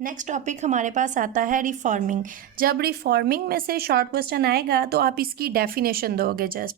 Next topic हमारे पास आता है रिफॉर्मिंग। जब रिफॉर्मिंग में से शॉर्ट क्वेश्चन आएगा तो आप इसकी डेफिनेशन दोगे जस्ट,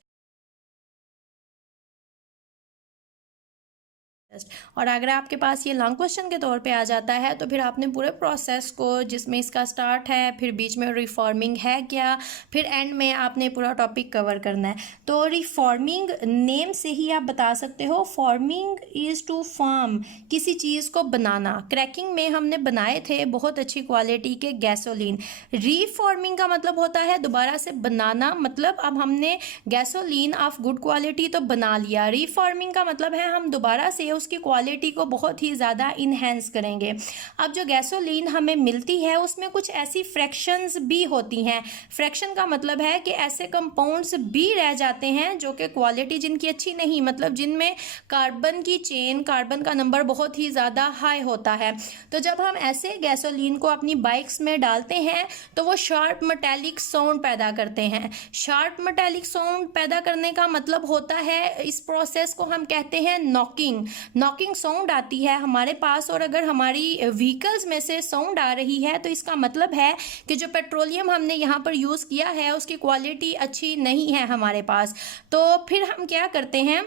और अगर आपके पास ये लॉन्ग क्वेश्चन के तौर पे आ जाता है तो फिर आपने पूरे प्रोसेस को, जिसमें इसका स्टार्ट है, फिर बीच में रिफॉर्मिंग है क्या, फिर एंड में आपने पूरा टॉपिक कवर करना है। तो रिफॉर्मिंग नेम से ही आप बता सकते हो, फॉर्मिंग इज टू फॉर्म, किसी चीज़ को बनाना। क्रैकिंग में हमने बनाए थे बहुत अच्छी क्वालिटी के गैसोलीन। रिफॉर्मिंग का मतलब होता है दोबारा से बनाना, मतलब अब हमने गैसोलीन ऑफ गुड क्वालिटी तो बना लिया। रिफॉर्मिंग का मतलब है हम दोबारा से उसकी क्वालिटी को बहुत ही ज़्यादा इन्हेंस करेंगे। अब जो गैसोलीन हमें मिलती है उसमें कुछ ऐसी फ्रैक्शंस भी होती हैं। फ्रैक्शन का मतलब है कि ऐसे कंपाउंड्स भी रह जाते हैं जो कि क्वालिटी जिनकी अच्छी नहीं, मतलब जिनमें कार्बन की चेन, कार्बन का नंबर बहुत ही ज़्यादा हाई होता है। तो जब हम ऐसे गैसोलीन को अपनी बाइक्स में डालते हैं तो वो शार्प मेटालिक साउंड पैदा करते हैं। शार्प मेटालिक साउंड पैदा करने का मतलब होता है, इस प्रोसेस को हम कहते हैं नॉकिंग। नॉकिंग साउंड आती है हमारे पास, और अगर हमारी व्हीकल्स में से साउंड आ रही है तो इसका मतलब है कि जो पेट्रोलियम हमने यहाँ पर यूज़ किया है उसकी क्वालिटी अच्छी नहीं है हमारे पास। तो फिर हम क्या करते हैं,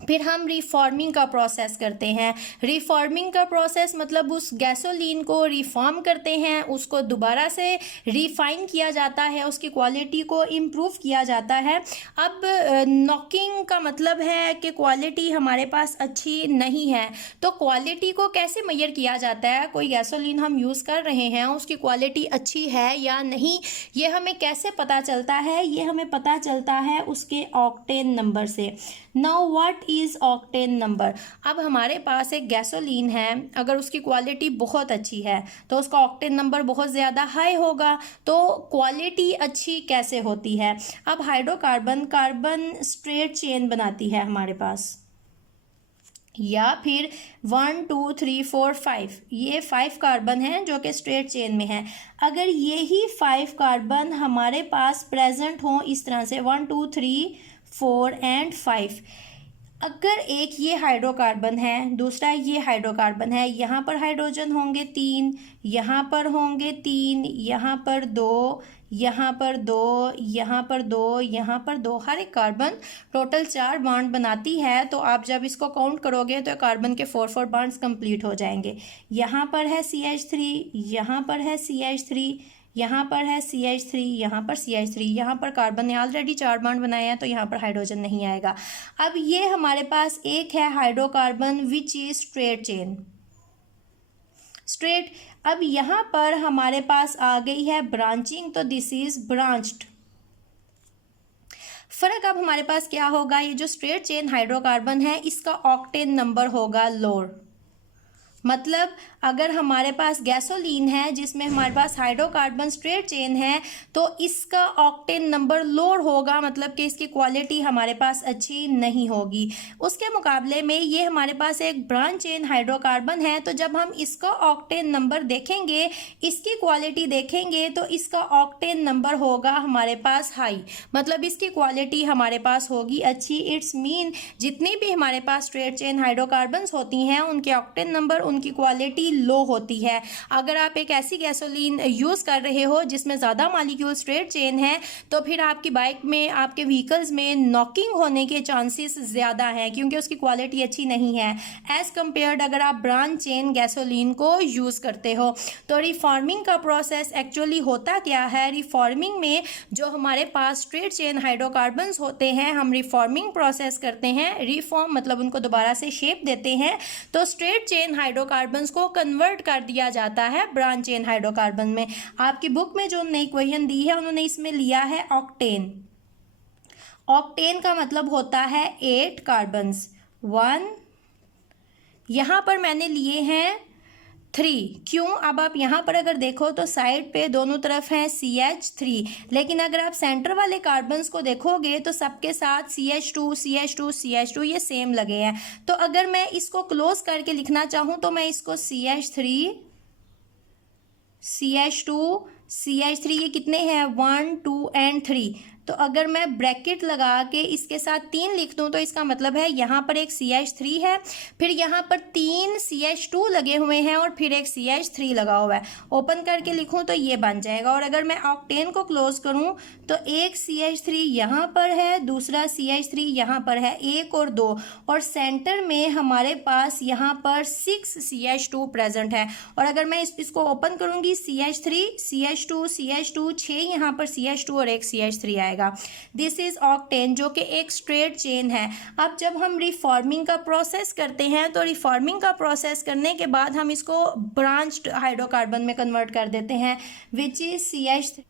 फिर हम रिफॉर्मिंग का प्रोसेस करते हैं। रिफॉर्मिंग का प्रोसेस मतलब उस गैसोलीन को रिफॉर्म करते हैं, उसको दोबारा से रिफाइन किया जाता है, उसकी क्वालिटी को इम्प्रूव किया जाता है। अब नॉकिंग का मतलब है कि क्वालिटी हमारे पास अच्छी नहीं है। तो क्वालिटी को कैसे मेजर किया जाता है, कोई गैसोलीन हम यूज़ कर रहे हैं उसकी क्वालिटी अच्छी है या नहीं, ये हमें कैसे पता चलता है? ये हमें पता चलता है उसके ऑक्टेन नंबर से। Now what is octane number? अब हमारे पास एक गैसोलीन है, अगर उसकी क्वालिटी बहुत अच्छी है तो उसका ऑक्टेन नंबर बहुत ज़्यादा हाई होगा। तो क्वालिटी अच्छी कैसे होती है? अब हाइड्रोकार्बन, कार्बन स्ट्रेट चेन बनाती है हमारे पास, या फिर 1 2 3 4 5, ये 5 कार्बन हैं जो कि स्ट्रेट चेन में है। अगर यही 5 कार्बन हमारे पास प्रेजेंट हों इस तरह से 1 2 3 4 एंड 5, अगर एक ये हाइड्रोकार्बन है, दूसरा ये हाइड्रोकार्बन है, यहाँ पर हाइड्रोजन होंगे 3, यहाँ पर होंगे 3, यहाँ पर 2, यहाँ पर 2, यहाँ पर 2, यहाँ पर 2, हर एक कार्बन टोटल 4 बॉन्ड बनाती है। तो आप जब इसको काउंट करोगे तो कार्बन के 4 बॉन्ड्स कंप्लीट हो जाएंगे। यहाँ पर है CH3, यहाँ पर है CH3, यहाँ पर है CH3, यहाँ पर CH3, यहाँ पर कार्बन ने ऑलरेडी 4 बॉन्ड बनाए हैं तो यहाँ पर हाइड्रोजन नहीं आएगा। अब ये हमारे पास एक है hydrocarbon which is straight chain, straight. अब यहाँ पर हमारे पास आ गई है ब्रांचिंग, तो दिस इज ब्रांच्ड। फर्क अब हमारे पास क्या होगा, ये जो स्ट्रेट चेन हाइड्रोकार्बन है इसका ऑक्टेन नंबर होगा लोअर। मतलब अगर हमारे पास गैसोलीन है जिसमें हमारे पास हाइड्रोकार्बन स्ट्रेट चेन है तो इसका ऑक्टेन नंबर लोअर होगा, मतलब कि इसकी क्वालिटी हमारे पास अच्छी नहीं होगी। उसके मुकाबले में ये हमारे पास एक ब्रांच चेन हाइड्रोकार्बन है, तो जब हम इसका ऑक्टेन नंबर देखेंगे, इसकी क्वालिटी देखेंगे तो इसका ऑक्टेन नंबर होगा हमारे पास हाई, मतलब इसकी क्वालिटी हमारे पास होगी अच्छी। इट्स मीन जितनी भी हमारे पास स्ट्रेट चेन हाइड्रोकार्बन्स होती हैं उनके ऑक्टेन नंबर, उनकी क्वालिटी लो होती है। अगर आप एक ऐसी गैसोलीन यूज़ कर रहे हो जिसमें ज़्यादा मॉलिक्यूल स्ट्रेट चेन है तो फिर आपकी बाइक में, आपके व्हीकल्स में नॉकिंग होने के चांसेस ज़्यादा हैं, क्योंकि उसकी क्वालिटी अच्छी नहीं है एज़ कम्पेयर्ड अगर आप ब्रांच चेन गैसोलीन को यूज़ करते हो। तो रिफॉर्मिंग का प्रोसेस एक्चुअली होता क्या है, रिफॉर्मिंग में जो हमारे पास स्ट्रेट चेन हाइड्रोकार्बन्स होते हैं, हम रिफॉर्मिंग प्रोसेस करते हैं। रिफॉर्म मतलब उनको दोबारा से शेप देते हैं। तो स्ट्रेट चेन हाइड्रोकार्बन्स को कन्वर्ट कर दिया जाता है ब्रांच चेन हाइड्रोकार्बन में। आपकी बुक में जो नई इक्वेशन दी है उन्होंने इसमें लिया है ऑक्टेन। ऑक्टेन का मतलब होता है 8 कार्बन्स, 1, यहाँ पर मैंने लिए हैं 3, क्यों? अब आप यहाँ पर अगर देखो तो साइड पे दोनों तरफ है CH3, लेकिन अगर आप सेंटर वाले कार्बन्स को देखोगे तो सबके साथ CH2 CH2 CH2 ये सेम लगे हैं। तो अगर मैं इसको क्लोज करके लिखना चाहूँ तो मैं इसको CH3 CH2 CH3, ये कितने हैं 1 2 एंड 3, तो अगर मैं ब्रैकेट लगा के इसके साथ 3 लिख दूँ तो इसका मतलब है यहाँ पर एक CH3 है, फिर यहाँ पर 3 CH2 लगे हुए हैं और फिर एक CH3 लगा हुआ है। ओपन करके लिखूँ तो ये बन जाएगा। और अगर मैं ऑक्टेन को क्लोज करूँ तो एक CH3 यहाँ पर है, दूसरा CH3 यहाँ पर है, 1 और 2, और सेंटर में हमारे पास यहाँ पर 6 CH2 प्रेजेंट है। और अगर मैं इसको ओपन करूँगी CH3 CH2 CH2 6 यहाँ पर CH2 और एक CH3 आएगा। दिस इज ऑक्टेन, जो कि एक स्ट्रेट चेन है। अब जब हम रिफॉर्मिंग का प्रोसेस करते हैं तो रिफॉर्मिंग का प्रोसेस करने के बाद हम इसको ब्रांच्ड हाइड्रोकार्बन में कन्वर्ट कर देते हैं, विच इज CH3।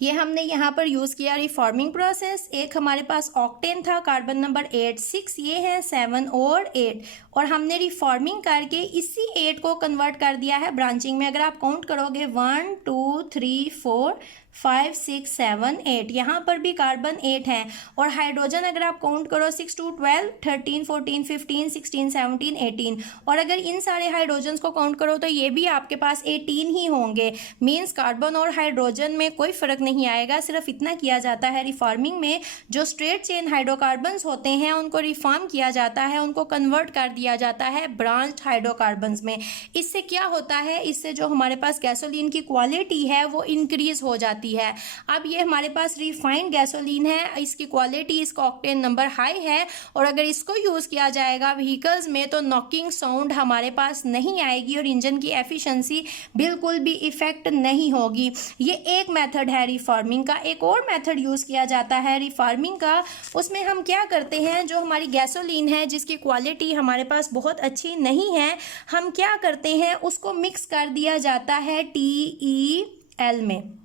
ये हमने यहाँ पर यूज़ किया रिफॉर्मिंग प्रोसेस। एक हमारे पास ऑक्टेन था, कार्बन नंबर 8, 6 ये है, 7 और 8, और हमने रिफॉर्मिंग करके इसी 8 को कन्वर्ट कर दिया है ब्रांचिंग में। अगर आप काउंट करोगे 1 2 3 4 5 6 7 8, यहाँ पर भी कार्बन 8 है। और हाइड्रोजन अगर आप काउंट करो 6 2 12 13 14 15 16 17 18, और अगर इन सारे हाइड्रोजन्स को काउंट करो तो ये भी आपके पास 18 ही होंगे। मीन्स कार्बन और हाइड्रोजन में कोई फर्क नहीं आएगा। सिर्फ इतना किया जाता है रिफॉर्मिंग में, जो स्ट्रेट चेन हाइड्रोकार्बन्स होते हैं उनको रिफॉर्म किया जाता है, उनको कन्वर्ट कर दिया जाता है ब्रांच्ड हाइड्रोकार्बन्स में। इससे क्या होता है, इससे जो हमारे पास गैसोलीन की क्वालिटी है वो इंक्रीज हो जाती है। अब ये हमारे पास रिफाइंड गैसोलीन है, इसकी क्वालिटी, इसका ऑक्टेन नंबर हाई है, और अगर इसको यूज किया जाएगा व्हीकल्स में तो नॉकिंग साउंड हमारे पास नहीं आएगी और इंजन की एफिशिएंसी बिल्कुल भी इफेक्ट नहीं होगी। ये एक मेथड है रिफॉर्मिंग का। एक और मेथड यूज किया जाता है रिफॉर्मिंग का, उसमें हम क्या करते हैं, जो हमारी गैसोलीन है जिसकी क्वालिटी हमारे पास बहुत अच्छी नहीं है, हम क्या करते हैं, उसको मिक्स कर दिया जाता है TEL में।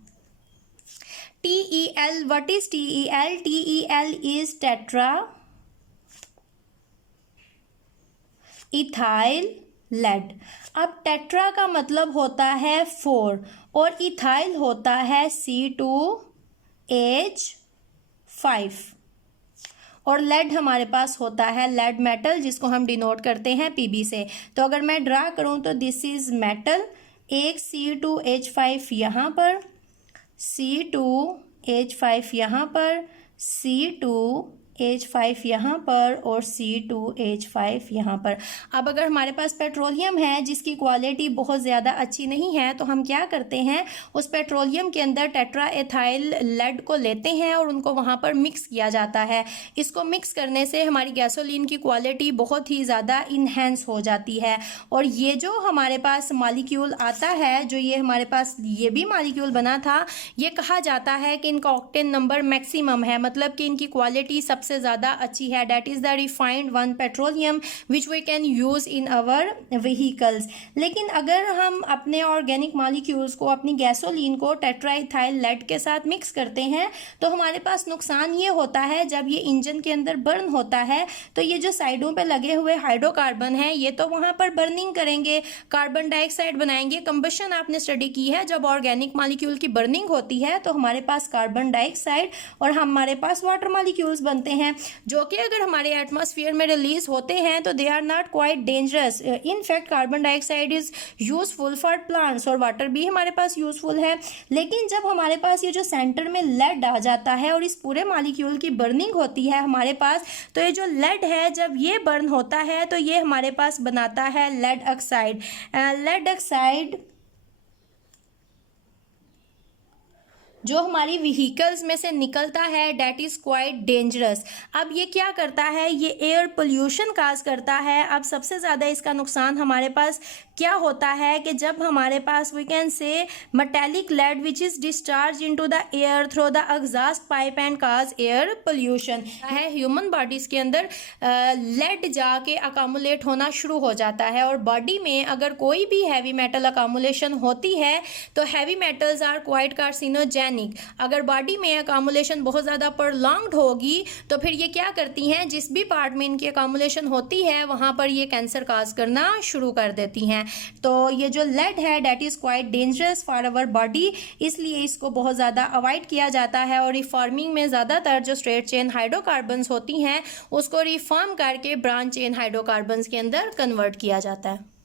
TEL, what is TEL? TEL is tetra ethyl lead. अब टेट्रा का मतलब होता है 4 और इथाइल होता है C2H5, और लेड हमारे पास होता है लेड मेटल, जिसको हम डिनोट करते हैं Pb से। तो अगर मैं ड्रा करूं तो दिस इज मेटल, एक C2H5 यहाँ पर, C2H5 यहाँ पर, C2H5 यहाँ पर और C2H5 यहाँ पर। अब अगर हमारे पास पेट्रोलियम है जिसकी क्वालिटी बहुत ज़्यादा अच्छी नहीं है तो हम क्या करते हैं, उस पेट्रोलियम के अंदर टेट्रा एथाइल लेड को लेते हैं और उनको वहाँ पर मिक्स किया जाता है। इसको मिक्स करने से हमारी गैसोलीन की क्वालिटी बहुत ही ज़्यादा इन्हेंस हो जाती है। और ये जो हमारे पास मॉलिक्यूल आता है, जो ये हमारे पास ये भी मॉलिक्यूल बना था, ये कहा जाता है कि इनका ऑक्टेन नंबर मैक्सिमम है, मतलब कि इनकी क्वालिटी सबसे ज़्यादा अच्छी है। That is the refined one petroleum which we can use in our vehicles. लेकिन अगर हम अपने ऑर्गेनिक मॉलिक्यूल्स को, अपनी गैसोलीन को टेट्राइथाइल लेड के साथ मिक्स करते हैं तो हमारे पास नुकसान ये होता है, जब ये इंजन के अंदर बर्न होता है तो ये जो साइडों पे लगे हुए हाइड्रोकार्बन हैं ये तो वहाँ पर बर्निंग करेंगे, कार्बन डाइऑक्साइड बनाएंगे। कंबशन आपने स्टडी की है, जब ऑर्गेनिक मॉलिक्यूल की बर्निंग होती है तो हमारे पास कार्बन डाइऑक्साइड और हमारे पास वाटर मॉलिक्यूल्स बनते हैं, जो कि अगर हमारे एटमॉस्फेयर में रिलीज होते हैं तो they are not quite dangerous. In fact carbon dioxide is useful for plants और वाटर भी हमारे पास यूजफुल है। लेकिन जब हमारे पास ये जो सेंटर में लेड आ जाता है और इस पूरे मॉलिक्यूल की बर्निंग होती है हमारे पास, तो ये जो लेड है जब ये बर्न होता है तो ये हमारे पास बनाता है लेड ऑक्साइड। लेड ऑक्साइड जो हमारी व्हीकल्स में से निकलता है डैट इज़ क्वाइट डेंजरस। अब ये क्या करता है, ये एयर पोल्यूशन काज करता है। अब सबसे ज़्यादा इसका नुकसान हमारे पास क्या होता है कि जब हमारे पास we can say metallic lead which is discharge into the air through the exhaust pipe and cause air pollution है। ह्यूमन बॉडीज़ के अंदर लेड जाके अकामुलेट होना शुरू हो जाता है, और बॉडी में अगर कोई भी हैवी मेटल अकामुलेशन होती है तो heavy metals are quite carcinogenic. अगर बॉडी में अकामुलेशन बहुत ज़्यादा प्रोलॉन्ग्ड होगी तो फिर ये क्या करती हैं, जिस भी पार्ट में इनकी अकामुलेशन होती है वहाँ पर ये कैंसर काज करना शुरू कर देती हैं। तो ये जो लेड है that is quite dangerous for our body, इसलिए इसको बहुत ज़्यादा अवॉइड किया जाता है। और रिफॉर्मिंग में ज़्यादातर जो स्ट्रेट चेन हाइड्रोकार्बन्स होती हैं उसको रिफॉर्म करके ब्रांच चेन हाइड्रोकार्बन्स के अंदर कन्वर्ट किया जाता है।